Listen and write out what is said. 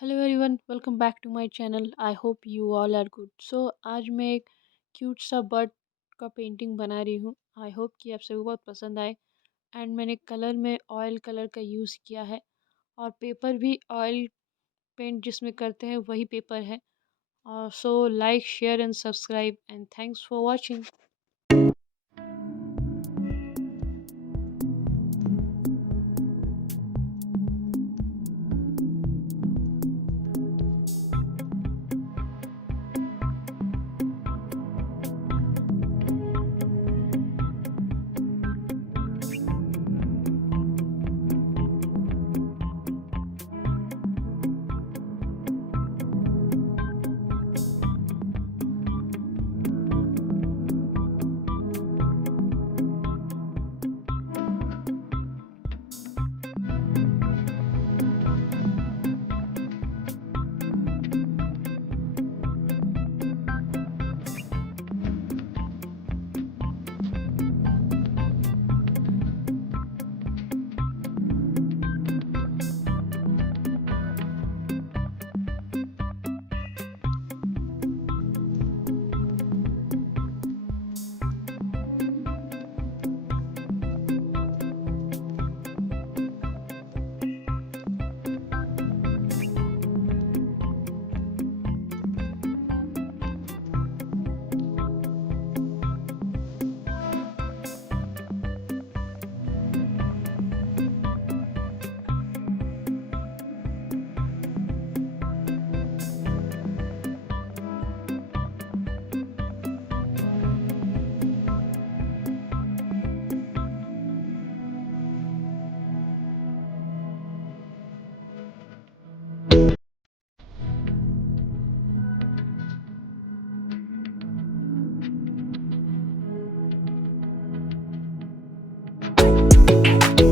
Hello everyone, welcome back to my channel. I hope you all are good. आज मैं एक cute सा bird का पेंटिंग बना रही हूँ। आई होप कि आप सभी को बहुत पसंद आए। एंड मैंने कलर में ऑयल कलर का यूज़ किया है और पेपर भी ऑयल पेंट जिसमें करते हैं वही पेपर है। और so like share and subscribe and thanks for watching.